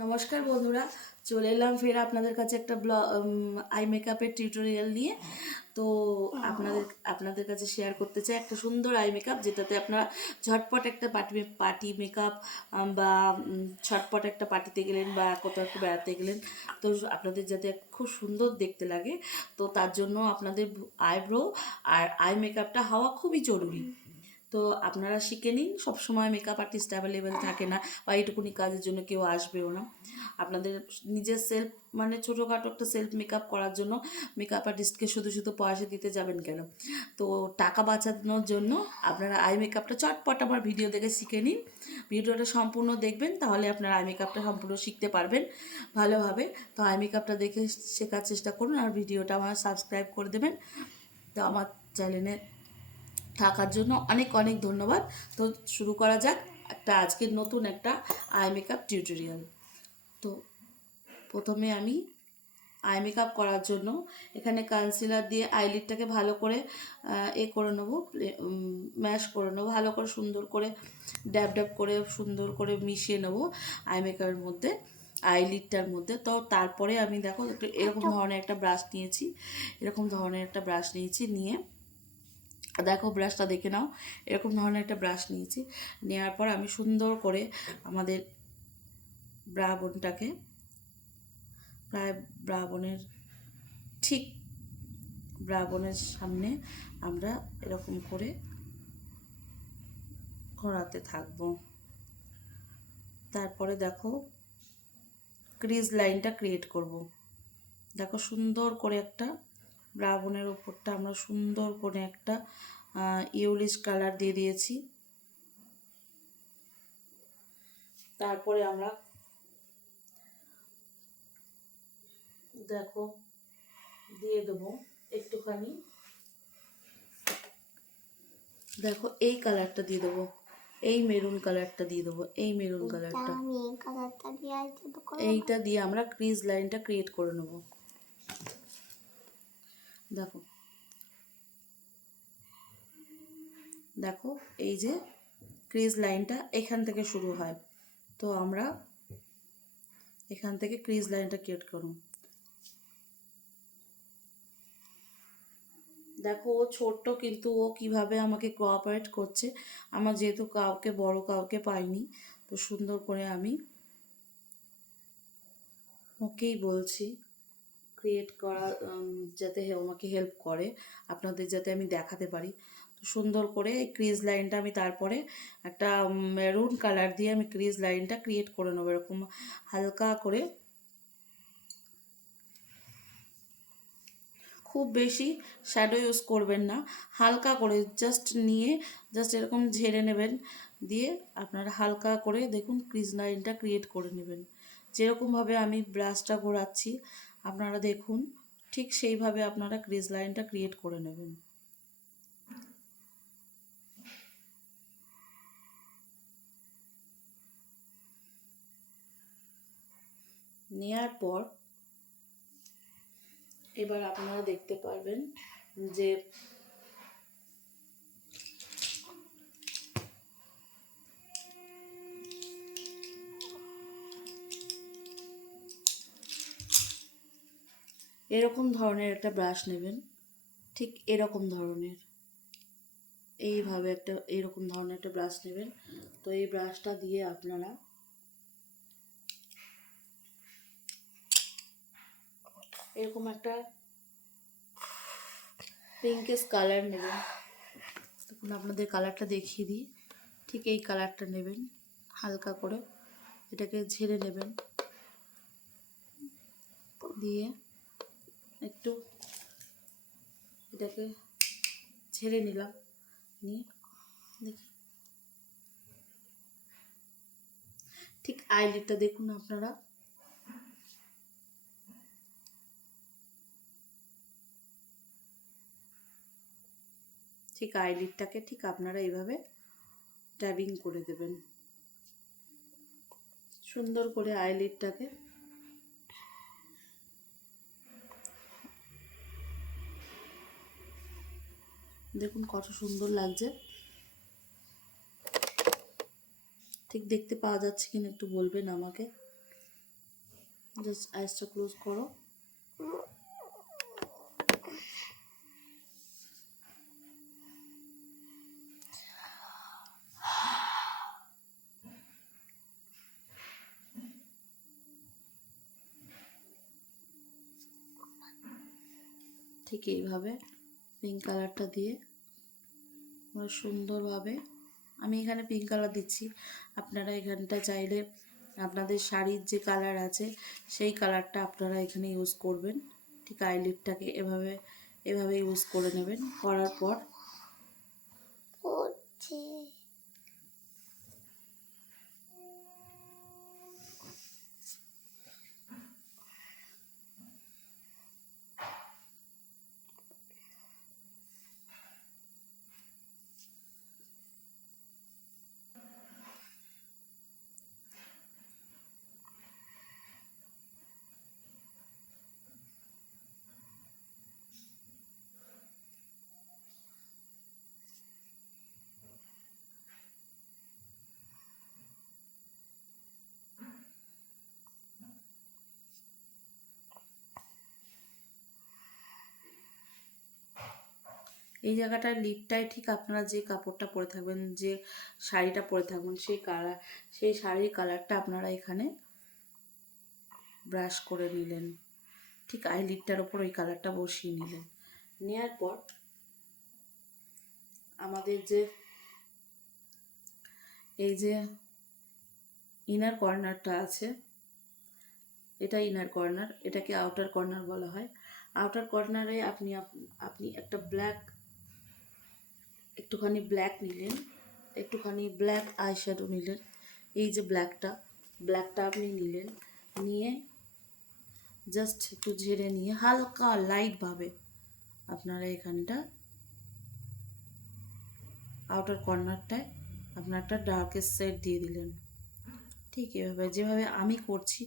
নমস্কার বন্ধুরা, চলে এলাম ফের আপনাদের কাছে একটা আই মেকআপের টিউটোরিয়াল নিয়ে। তো আপনাদের কাছে শেয়ার করতে চাই একটা সুন্দর আই মেকআপ, যেটাতে আপনারা ঝটপট একটা পার্টি মেকআপ বা ঝটপট একটা পার্টিতে গেলেন বা কোথাও একটু বেড়াতে গেলেন, তো আপনাদের যাতে খুব সুন্দর দেখতে লাগে, তো তার জন্য আপনাদের আইব্রো আর আই মেকআপটা হওয়া খুবই জরুরি। তো আপনারা শিখে নিন। সবসময় মেকআপ আর্টিস্ট অ্যাভেলেবেল থাকে না, বা এইটুকুনি কাজের জন্য কেউ আসবেও না। আপনাদের নিজের সেলফ মানে ছোটোখাটো একটা সেলফ মেকআপ করার জন্য মেকআপ আর্টিস্টকে শুধু শুধু পয়সা দিতে যাবেন কেন? তো টাকা বাঁচানোর জন্য আপনারা আই মেকআপটা চটপট আমার ভিডিও দেখে শিখে নিন। ভিডিওটা সম্পূর্ণ দেখবেন, তাহলে আপনারা আই মেকআপটা সম্পূর্ণ শিখতে পারবেন ভালোভাবে। তো আই মেকআপটা দেখে শেখার চেষ্টা করুন, আর ভিডিওটা আমার সাবস্ক্রাইব করে দেবেন। তো আমার চ্যানেলে থাকার জন্য অনেক অনেক ধন্যবাদ। তো শুরু করা যাক আজকের নতুন একটা আই মেকআপ টিউটোরিয়াল। তো প্রথমে আমি আই মেকআপ করার জন্য এখানে কনসিলার দিয়ে আইলিডটাকে ভালো করে করে নেবো, ম্যাশ করে নেবো, ভালো করে সুন্দর করে ড্যাব ড্যাব করে সুন্দর করে মিশিয়ে নেবো আই মেকআপের মধ্যে, আইলিডটার মধ্যে। তো তারপরে আমি দেখো একটু এরকম ধরনের একটা ব্রাশ নিয়েছি, নিয়ে দেখো ব্রাশটা দেখে নাও, এরকম ধরনের একটা ব্রাশ নিয়েছি। নেওয়ার পর আমি সুন্দর করে আমাদের ব্রা বোনটাকে প্রায় ঠিক ব্রা বোনের সামনে আমরা এরকম করে ঘোরাতে থাকবো। তারপরে দেখো ক্রিজ লাইনটা ক্রিয়েট করব। দেখো সুন্দর করে একটা ব্রা বোনের ওপরটা আমরা সুন্দর করে একটা ইউলিশ কালার দিয়ে দিয়েছি। তারপরে আমরা দেখো দিয়ে দেবো একটুখানি, দেখো এই কালারটা দিয়ে দেবো, এই মেরুন কালারটা দিয়ে দেবো, এই মেরুন কালারটা, এইটা দিয়ে আমরা ক্রিজ লাইনটা ক্রিয়েট করে নেব। দেখো দেখো এই যে ক্রিজ লাইনটা এখান থেকে শুরু হয়, তো আমরা এখান থেকে ক্রিজ লাইনটা ক্রিয়েট করব। দেখো ও ছোট্ট, কিন্তু ও কিভাবে আমাকে কোঅপারেট করছে। আমার যেহেতু বড় কাউকে পাইনি, তো সুন্দর করে আমি ওকেই বলছি ক্রিয়েট করা, যাতে আমাকে হেল্প করে, আপনাদের যাতে আমি দেখাতে পারি। তো সুন্দর করে এই ক্রিজ লাইনটা আমি তারপরে একটা মেরুন কালার দিয়ে আমি ক্রিজ লাইনটা ক্রিয়েট করে নেবো। এরকম হালকা করে, খুব বেশি শ্যাডো ইউজ করবেন না, হালকা করে জাস্ট এরকম ঝেড়ে নেবেন, দিয়ে আপনারা হালকা করে দেখুন ক্রিজ লাইনটা ক্রিয়েট করে নেবেন। যেরকমভাবে আমি ব্রাশটা ঘোরাচ্ছি আপনারা দেখুন, ঠিক সেইভাবে আপনারা ক্রিজ লাইনটা ক্রিয়েট করে নেবেন। নেয়ার পর এবার আপনারা দেখতে পারবেন যে এরকম ধরনের একটা ব্রাশ নেবেন, ঠিক এরকম ধরনের, এইভাবে এরকম ধরনের একটা ব্রাশ নেবেন। তো এই ব্রাশটা দিয়ে আপনারা এরকম একটা পিঙ্কিশ কালার নেবেন। তখন আপনাদের কালারটা দেখিয়ে দিই, ঠিক এই কালারটা নেবেন, হালকা করে এটাকে ঝেড়ে নেবেন, দিয়ে একটু এটাকে ঝেড়ে নিলাম, নিয়ে দেখি ঠিক আইলিডটা দেখুন আপনারা, ঠিক আইলিডটাকে ঠিক আপনারা এইভাবে ট্যাবিং করে দেবেন সুন্দর করে আইলিডটাকে। দেখুন কত সুন্দর লাগছে, ঠিক দেখতে পাওয়া যাচ্ছে কিনা একটু বলবেন আমাকে। জাস্ট আইসটা ক্লোজ করো। ঠিক এইভাবে পিঙ্ক কালারটা দিয়ে সুন্দরভাবে, আমি এখানে পিঙ্ক কালার দিচ্ছি, আপনারা এখানটা চাইলে আপনাদের শাড়ির যে কালার আছে সেই কালারটা আপনারা এখানে ইউজ করবেন। ঠিক আইলিডটাকে এভাবে এভাবে ইউজ করে নেবেন। করার পর এই জায়গাটার লিডটাই ঠিক আপনারা যে কাপড়টা পরে থাকবেন, যে শাড়িটা পরে থাকবেন সেই শাড়ির কালারটা আপনারা এখানে ব্রাশ করে নিলেন। ঠিক আইলিডটার ওপর ওই কালারটা বসিয়ে নিলেন। নেওয়ার পর আমাদের যে এই যে ইনার কর্নারটা আছে, এটা ইনার কর্নার, এটাকে আউটার কর্নার বলা হয়। আউটার কর্নারে আপনি একটা একটুখানি ব্ল্যাক নিলেন, একটুখানি ব্ল্যাক আইশ্যাডো নিলেন। এই যে ব্ল্যাকটা আপনি নিলেন, নিয়ে জাস্ট একটু ঝেড়ে নিয়ে হালকা লাইটভাবে আপনারা এখানটা আউটার কর্নারটায় আপনার একটা ডার্কেস্ট শেড দিয়ে দিলেন। ঠিক এভাবে যেভাবে আমি করছি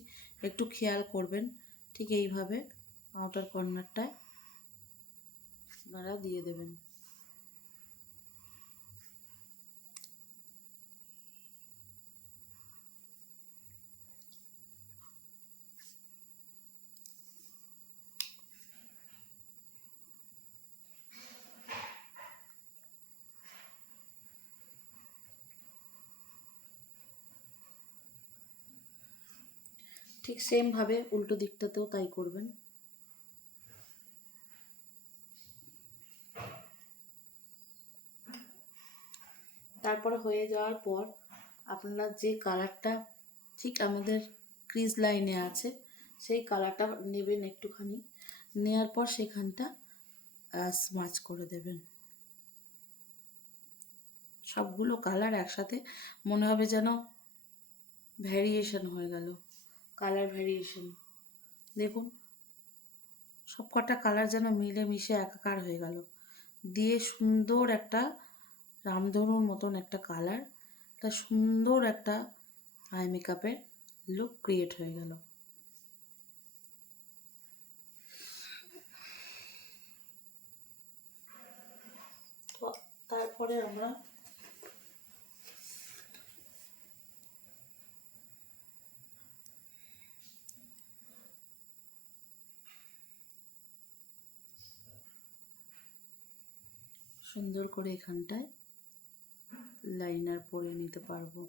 একটু খেয়াল করবেন। ঠিক এইভাবে আউটার কর্নারটায় আপনারা দিয়ে দেবেন। ঠিক সেমভাবে উল্টো দিকটাতেও তাই করবেন। তারপরে হয়ে যাওয়ার পর আপনারা যে কালারটা ঠিক আমাদের ক্রিজ লাইনে আছে সেই কালারটা নেবেন একটুখানি, নেওয়ার পর সেখানটা স্মাচ করে দেবেন। সবগুলো কালার একসাথে মনে হবে যেন ভ্যারিয়েশন হয়ে গেল, কালার ভ্যারিয়েশন। দেখুন সব কটা কালার যেন মিলে মিশে একাকার হয়ে গেল, দিয়ে সুন্দর একটা রামধনুর মতন একটা কালার, একটা সুন্দর একটা আই মেকআপের লুক ক্রিয়েট হয়ে গেল। তো তারপরে আমরা সুন্দর করে এখানটায় লাইনার পরে নিতে পারবো।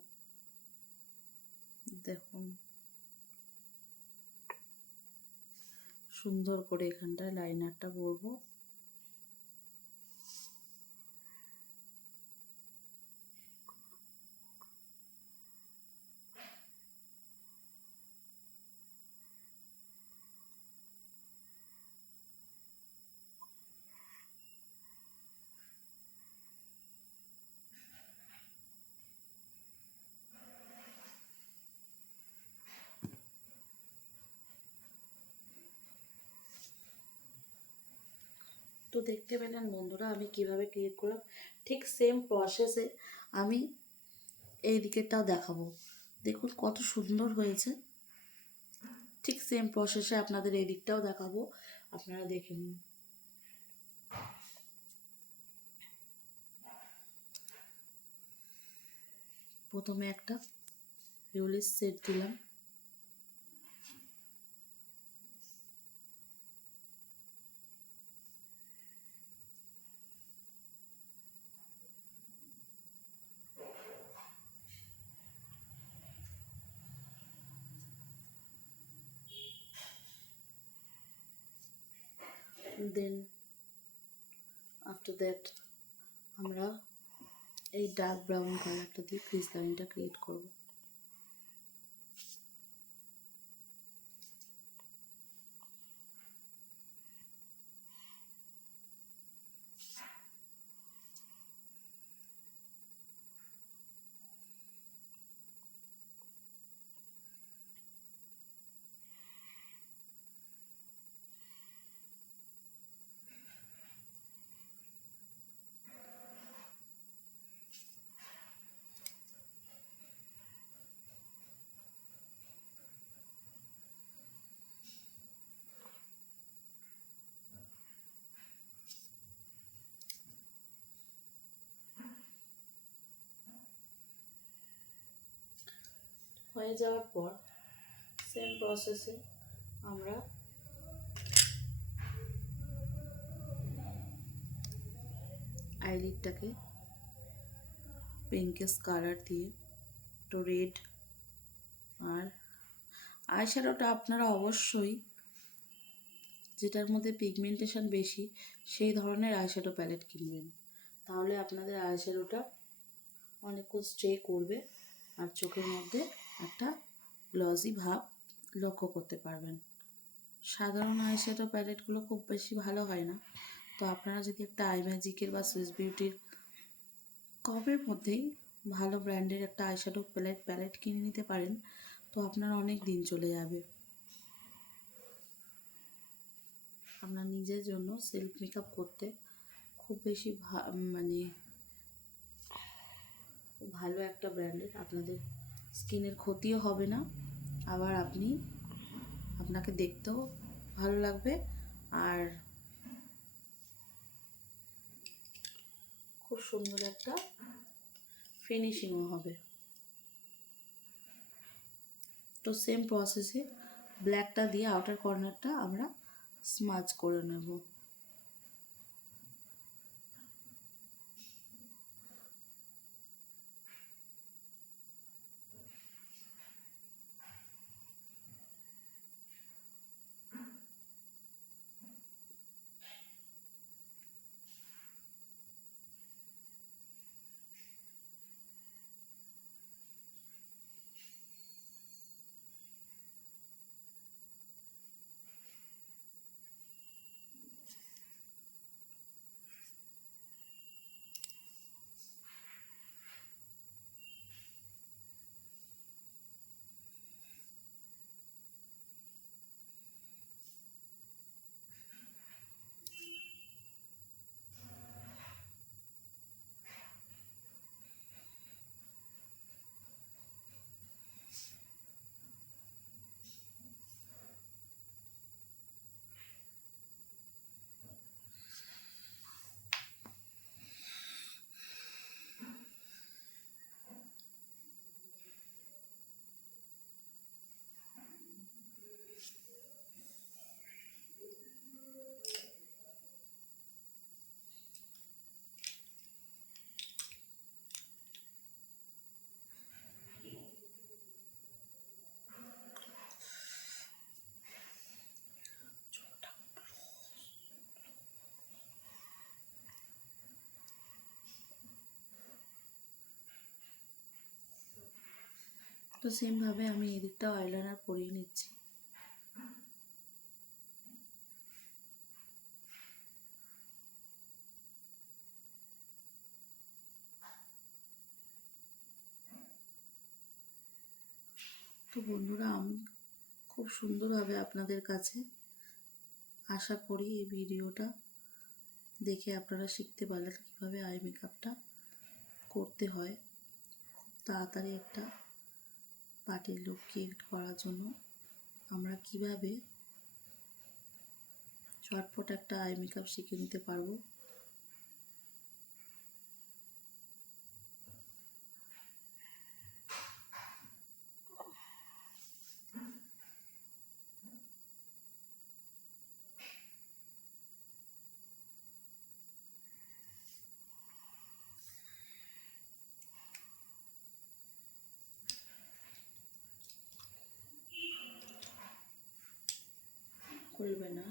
দেখুন সুন্দর করে এখানটায় লাইনারটা পরবো। তো দেখতে পেলেন বন্ধুরা আমি কিভাবে ক্রিয়েট করলাম। ঠিক সেম প্রসেসে আমি এই দিকেরটাও দেখাবো। দেখুন কত সুন্দর হয়েছে। ঠিক সেম প্রসেসে আপনাদের এই দিকটাও দেখাবো, আপনারা দেখে নিন। প্রথমে একটা রিউলিশ সেট দিলাম, দেন আফটার দ্যাট আমরা এই ডার্ক ব্রাউন কালারটা দিয়ে ক্রিজ লাইনটা ক্রিয়েট করব। হয়ে যাওয়ার পর সেম প্রসেসে আমরা আইলিডটাকে পিঙ্কেস কালার দিয়ে একটু রেড, আর আইশ্যাডোটা আপনারা অবশ্যই যেটার মধ্যে পিগমেন্টেশন বেশি সেই ধরনের আইশ্যাডো প্যালেট কিনবেন, তাহলে আপনাদের আইশ্যাডোটা অনেকক্ষণ স্টে করবে আর চোখের মধ্যে একটা গ্লসি ভাব লক্ষ্য করতে পারবেন। সাধারণ আইশ্যাডো প্যালেটগুলো খুব বেশি ভালো হয় না, তো আপনারা যদি একটা আইম্যাজিকের বা সুইস বিউটির কমের মধ্যেই ভালো ব্র্যান্ডের একটা আইশ্যাডো প্যালেট কিনে নিতে পারেন, তো আপনার অনেক দিন চলে যাবে। আপনার নিজের জন্য সেলফ মেকআপ করতে খুব বেশি মানে ভালো একটা ব্র্যান্ডের, আপনাদের স্কিনের ক্ষতিও হবে না, আবার আপনাকে দেখতেও ভালো লাগবে আর খুব সুন্দর একটা ফিনিশিংও হবে। তো সেম প্রসেসে ব্ল্যাকটা দিয়ে আউটার কর্নারটা আমরা স্মাচ করে নেব। তো সেমভাবে আমি এদিকটাও আইলাইনার পরিয়ে নিচ্ছি। তো বন্ধুরা, আমি খুব সুন্দরভাবে আপনাদের কাছে আশা করি এই ভিডিওটা দেখে আপনারা শিখতে পারলেন কীভাবে আই মেকআপটা করতে হয়। খুব তাড়াতাড়ি একটা পার্টির লুক ক্রিয়েট করার জন্য আমরা কিভাবে ঝটপট একটা আই মেকআপ শিখে নিতে পারবো। খুলবে না।